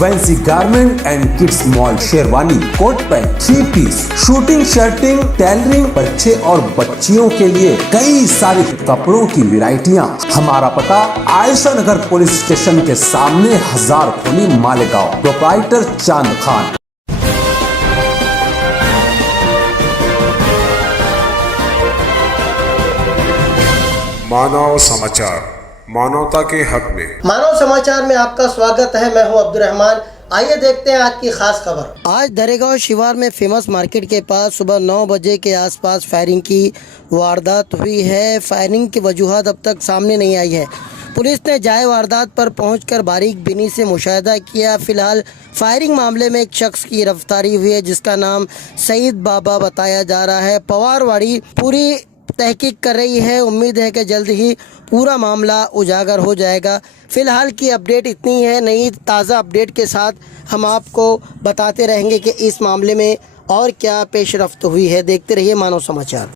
Fancy garment and kids mall, sherwani, coat pant, 3 piece, suiting, shirting, tailoring, बच्चे और बच्चियों के लिए कई सारे कपड़ों की वैरायटियां। हमारा पता आयशा नगर पुलिस स्टेशन के सामने, हजार खोली, मालेगांव। प्रोप्राइटर चांद खान। मानव समाचार, मानवता के हक में। मानव समाचार में आपका स्वागत है। मैं हूं अब्दुल रहमान। आइए देखते हैं आज की खास खबर। आज दरेगांव शिवार में फेमस मार्केट के पास सुबह 9 बजे के आसपास फायरिंग की वारदात हुई है। फायरिंग की वजूहत अब तक सामने नहीं आई है। पुलिस ने जाए वारदात पर पहुंचकर बारीक बीनी से मुशाहिदा किया। फिलहाल फायरिंग मामले में एक शख्स की गिरफ्तारी हुई है जिसका नाम सईद बाबा बताया जा रहा है। पवारवाड़ी पूरी तहकीक कर रही है। उम्मीद है कि जल्द ही पूरा मामला उजागर हो जाएगा। फिलहाल की अपडेट इतनी है। नई ताज़ा अपडेट के साथ हम आपको बताते रहेंगे कि इस मामले में और क्या पेशरफ्त हुई है। देखते रहिए मानव समाचार।